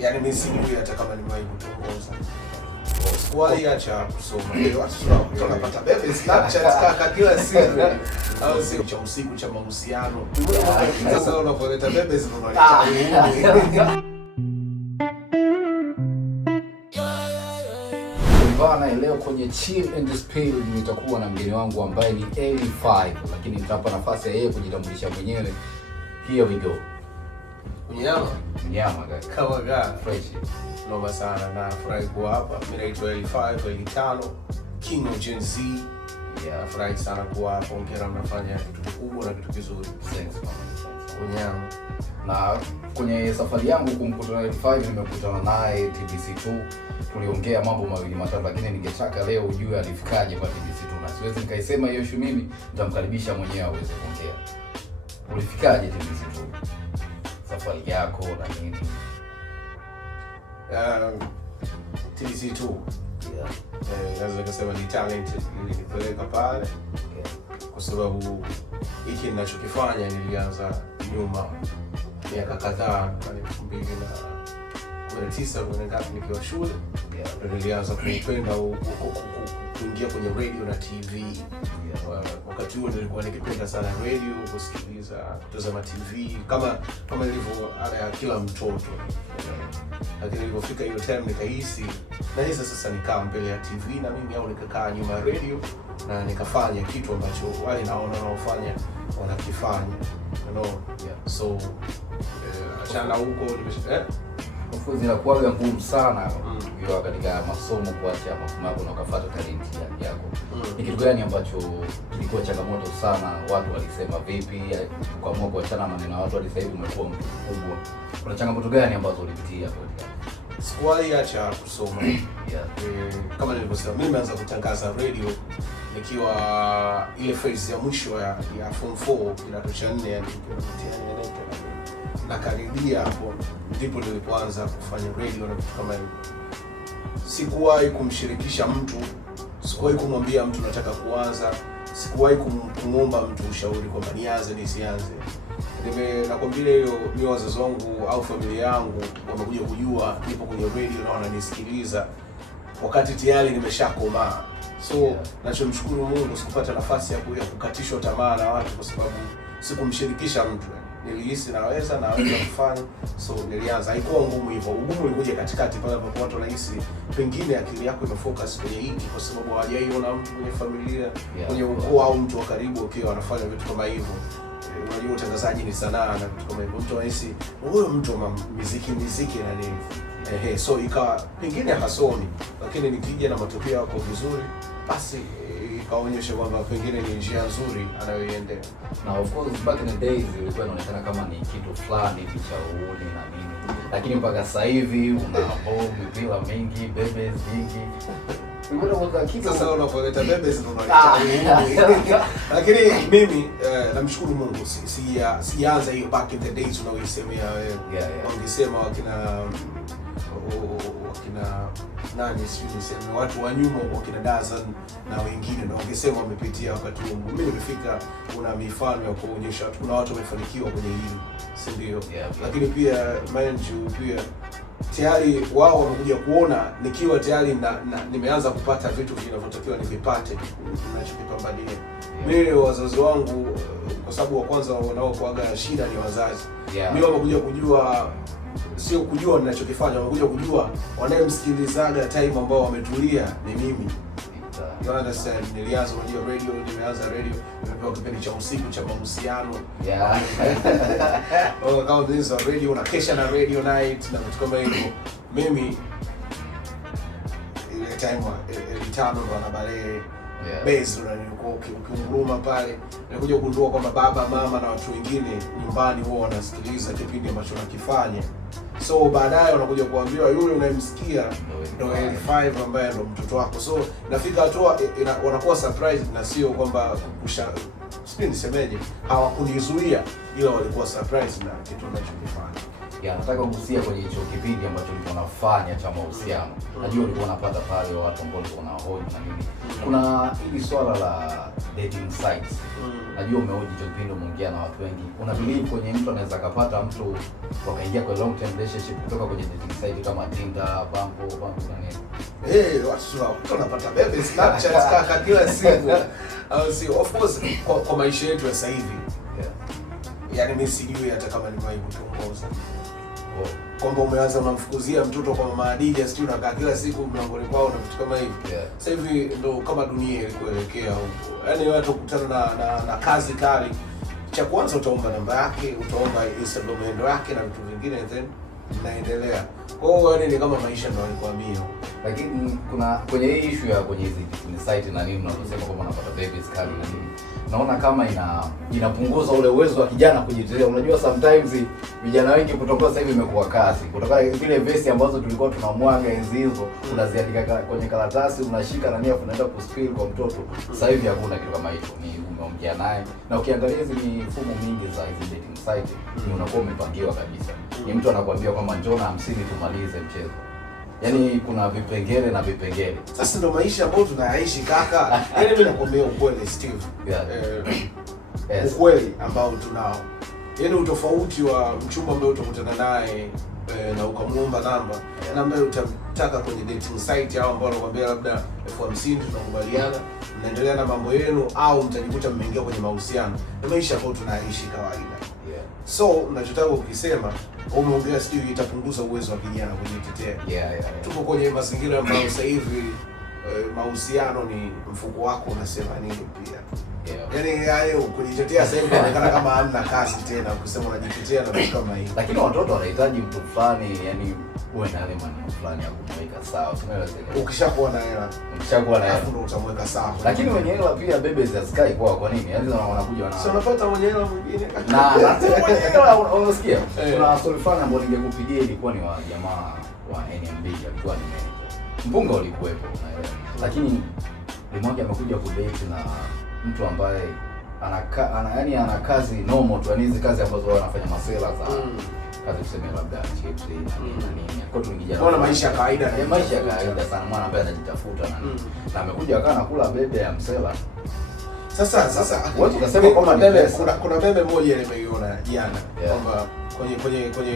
Yani mimi sijui hata kama nimewahi kutongoza. Swali acha kusoma. Leo watu tunapata bebe Snapchat kaka kila siku. Au sio cha usiku cha mahusiano. Sasa unapoleta bebe zinaleta. Bana, leo kwenye Chill and Spill nitakuwa na mgeni wangu ambaye ni Eli5, lakini nitapa nafasi ya yeye kujitambulisha mwenyewe. Here we go. Mnyama guys. Kama fresh. Noma sana na furahi kuwa hapa. Mimi naitwa Eli5, Eli5, King of Gen Z. Furahi sana kuwa hapa. Hongera, mnafanya kitu kikubwa na kitu kizuri. Thanks man. Mnyama. Na kwenye safari yangu kumkutana na Eli5 nimekutana naye TBC2. Tuliongea mambo mawili matatu, lakini ningetaka leo ujue alifikaje kwa TBC2. Na siwezi nikaisema hiyo issue mimi, nitamkaribisha mwenyewe aweze kuongea. Ulifikaje TBC2? Safari yako na nini? TBC2. Naweza kusema ni talent nilipeleka pale. Kwa sababu hiki ninachokifanya nilianza nyuma miaka kadhaa, pale 2009 nikiwa shule. Nilianza kupenda kuingia kwenye radio na TV. Wakati huo nilikuwa nikipenda sana radio, kusikiliza, kutazama TV kama ilivyo ada ya kila mtoto. Lakini ilipofika hiyo time nikahisi sasa nikaa mbele ya TV na mimi, au nikakaa nyuma ya radio na nikafanya kitu ambacho wale naona wanaofanya wanakifanya. So achana huko Of inakuwa ngumu sana ukiwa katika masomo kuacha masomo na kufuata talenti yako. Ni kitu gani ambacho kilikuwa changamoto sana? Watu walisema vipi ukaamua kuachana maneno na watu walisema umekuwa mtu mkubwa? Kuna changamoto gani ambazo ulipitia kwa Sikuwahi acha kusoma. Kama nilivyosema, mimi nimeanza kutangaza radio nikiwa ile phase ya mwisho ya form 4 kidato cha 4, yani na karibia hapo ndipo nilipoanza kufanya radio na vitu kama hivyo. Sikuwahi kumshirikisha mtu, sikuwahi kumwambia mtu nataka kuanza, sikuwahi kumwomba mtu ushauri kwamba nianze nisianze. Nakwambia hiyo ni wazazi wangu au familia yangu wamekuja kujua nipo kwenye radio na wananisikiliza wakati tayari nimeshakomaa. So nachomshukuru Mungu, sikupata nafasi ya kukatishwa tamaa na watu kwa sababu sikumshirikisha mtu. Nilihisi naweza kufanya, so nilianza. Haikuwa ngumu hivyo. Ugumu ulikuja katikati pale ambapo watu wanahisi pengine akili yako imefocus kwenye hiki kwa sababu hawajaiona mtu kwenye familia, kwenye ukoo au mtu wa karibu ukiwa anafanya vitu kama hivyo. Unajua utangazaji ni sanaa na vitu kama hivyo. Mtu anahisi huyo mtu wa muziki na nini. So ikawa pengine hasomi, lakini nikija na matokeo yako vizuri, basi kaonyesha kwamba pengine ni njia nzuri anayoiendea. Na of course back in the days ilikuwa inaonekana kama ni kitu fulani cha uone na nini, lakini mpaka sasa hivi una mipira mingi, bebes nyingi. Sasa unapoleta bebes ndio unaleta. Lakini mimi namshukuru Mungu, sijaanza hiyo back in the days unaoisemea wewe. Wangesema wakina nani sijui niseme watu wa nyuma, wakina Dazan na wengine ndio wangesema wamepitia wakati huo. Mimi nimefika, kuna mifano ya kuonyesha kuna watu wamefanikiwa kwenye hili, si ndio? Lakini pia mind you, pia tayari wao wamekuja kuona nikiwa tayari nimeanza kupata vitu vinavyotakiwa nivipate ninachokipambania. Mimi wazazi wangu, kwa sababu wa kwanza wanaokuaga shida ni wazazi. Mimi wamekuja kujua, sio kujua ninachokifanya, wamekuja kujua wanayemsikilizaga time ambao wametulia ni mimi. You understand? Nilianza radio, nimeanza radio, nimepewa kipindi cha usiku cha mahusiano. Kama hizo radio na kesha na radio night na vitu kama hivyo. Mimi ile time Eli5 ndo anabalee base na nilikuwa ukinguruma pale, nilikuja kugundua kwamba baba, mama na watu wengine nyumbani wao wanasikiliza kipindi ambacho nakifanya. So baadaye wanakuja kuambiwa yule unayemsikia ndio Eli5 ambaye ndio mtoto wako. So nafika hatua wanakuwa surprised, na sio kwamba sijui nisemeje, hawakunizuia, ila walikuwa surprised na kitu ninachokifanya. Ya, nataka kugusia kwenye hicho kipindi ambacho ulikuwa unafanya cha mahusiano. Najua ulikuwa unapata pale watu ambao walikuwa wanahoji na nini. Kuna hili swala la dating sites. Najua umehoji hicho kipindi, umeongea na watu wengi. Una believe kwenye mtu anaweza kupata mtu wakaingia kwa long term relationship kutoka kwenye dating site kama Tinder, Bumble na nini? Watu wanapata bebe Snapchat kaka kila siku. Of course kwa maisha yetu ya sasa hivi. Yaani mimi sijui hata kama nimewahi kutongoza. Kwamba umeanza unamfukuzia mtoto kwa mama Adija, sio unakaa kila siku mlangoni kwao na vitu kama hivi. Sasa hivi ndo kama dunia ilikuelekea huko. Yaani watu kukutana na kazi kali. Cha kwanza utaomba namba yake, utaomba Instagram handle yake na vitu vingine, then naendelea. Kwa hiyo yaani ni kama maisha ndo yalikwamia. Lakini kuna kwenye hii issue ya kwenye hizi site na nini unasema kwamba unapata babies kali na nini, naona kama inapunguza ule uwezo wa kijana kujitetea. Unajua sometimes vijana wengi kutoka sasa hivi imekuwa kazi, kutoka vile vesi ambazo tulikuwa tunamwaga enzi hizo, unaziandika kwenye karatasi, unashika na nia unaenda kuspill kwa mtoto. Sasa hivi hakuna kitu kama hicho, ni umeongea naye. Na ukiangalia hizi mifumo mingi za hizi dating site ni unakuwa umepangiwa kabisa. Ni mtu anakuambia kwamba njoo na 50 tumalize mchezo. Yaani kuna vipengele na vipengele. Sasa ndo maisha ambayo tunayaishi kaka. Yaani mimi nakwambia ukweli Steve. Yes. Ukweli ambao tunao. Yaani utofauti wa mchumba ambaye utakutana naye na ukamuomba namba na ambaye utataka kwenye dating site au ambao anakuambia labda 50,000 tunakubaliana, mnaendelea na mambo yenu au mtajikuta mmeingia kwenye mahusiano. Ni maisha ambayo tunaishi kawaida. So ninachotaka ukisema umeongea sijui itapunguza uwezo wa kijana kujitetea. Tuko kwenye mazingira ambayo sasa hivi mahusiano ni mfuko wako unasema nini pia. Yaani hayo kujitetea sasa hivi inaonekana kama hamna kazi tena ukisema unajitetea na vitu kama hivi. Lakini watoto wanahitaji mtu fulani, yani uwe na ile maneno fulani ya kumweka sawa. Ukishakuwa na hela, ndio utamweka sawa. Lakini wenye hela pia babies haskai kwa nini? Yaani wanakuja wana. Sio unapata mwenye hela mwingine. Unasikia? Kuna story fulani ambayo ningekupigia ilikuwa ni wa jamaa wa NMB, alikuwa ni manager. Mpunga ulikuwepo unaelewa. Lakini mmoja amekuja kudate na mtu ambaye ana kazi normal tu, hizi kazi ambazo wanafanya masela za kazi tuseme labda chips na nini. Kwa tu kijana. Bora maisha ya kawaida. Maisha ya kawaida sana, mwana ambaye anajitafuta na nini. Na amekuja akawa anakula bebe ya msela. Sasa watu wanasema kwamba kuna meme moja nimeiona jana kwamba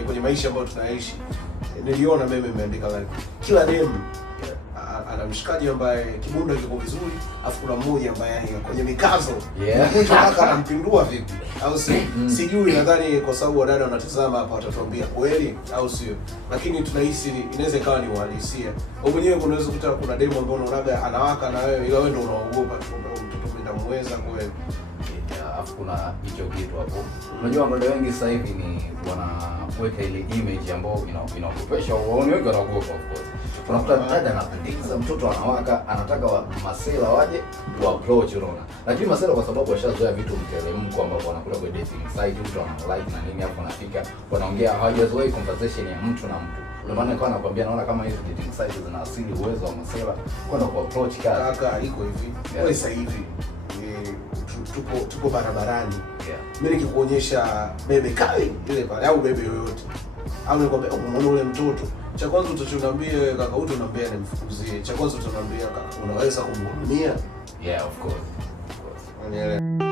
kwenye maisha ambayo tunaishi niliona meme imeandika like kila demu ana mshikaji ambaye kibunda kiko vizuri, afu kuna mmoja ambaye kwenye mikazo mmoja mpaka anampindua vipi au sijui. Nadhani kwa sababu wadada wanatazama hapa watatuambia kweli au sio, lakini tunahisi inaweza ikawa ni uhalisia. Wewe mwenyewe unaweza kukuta kuna demo ambao unaonaga anawaka na wewe, ila wewe ndio unaogopa tu mtoto mtamweza kweli. Afu kuna hicho kitu hapo. Unajua watu wengi sasa hivi ni wanaweka ile image ambayo inaokopesha, waone wengi wanaogopa of course. Unakuta dada anapendeza, mtoto anawaka, anataka masela waje tu approach unaona. Lakini masela kwa sababu washazoea vitu mteremko ambapo wanakuwa kwenye dating site, mtu ana like na nini hapo anafika, wanaongea, hawajazoea conversation ya mtu na mtu. Ndio maana kwa anakuambia naona kama hizo dating sites zina asili uwezo wa masela kwenda ku approach kazi. Kaka iko hivi. Wewe sasa hivi tupo barabarani. Mimi nikikuonyesha bebe kali ile pale au bebe yoyote, au nikwambia unaona ule mtoto, cha kwanza utachoniambia kaka, utaniambia nimfukuzie. Cha kwanza utaniambia kaka, unaweza kumhudumia? Yeah, of course. Unaelewa?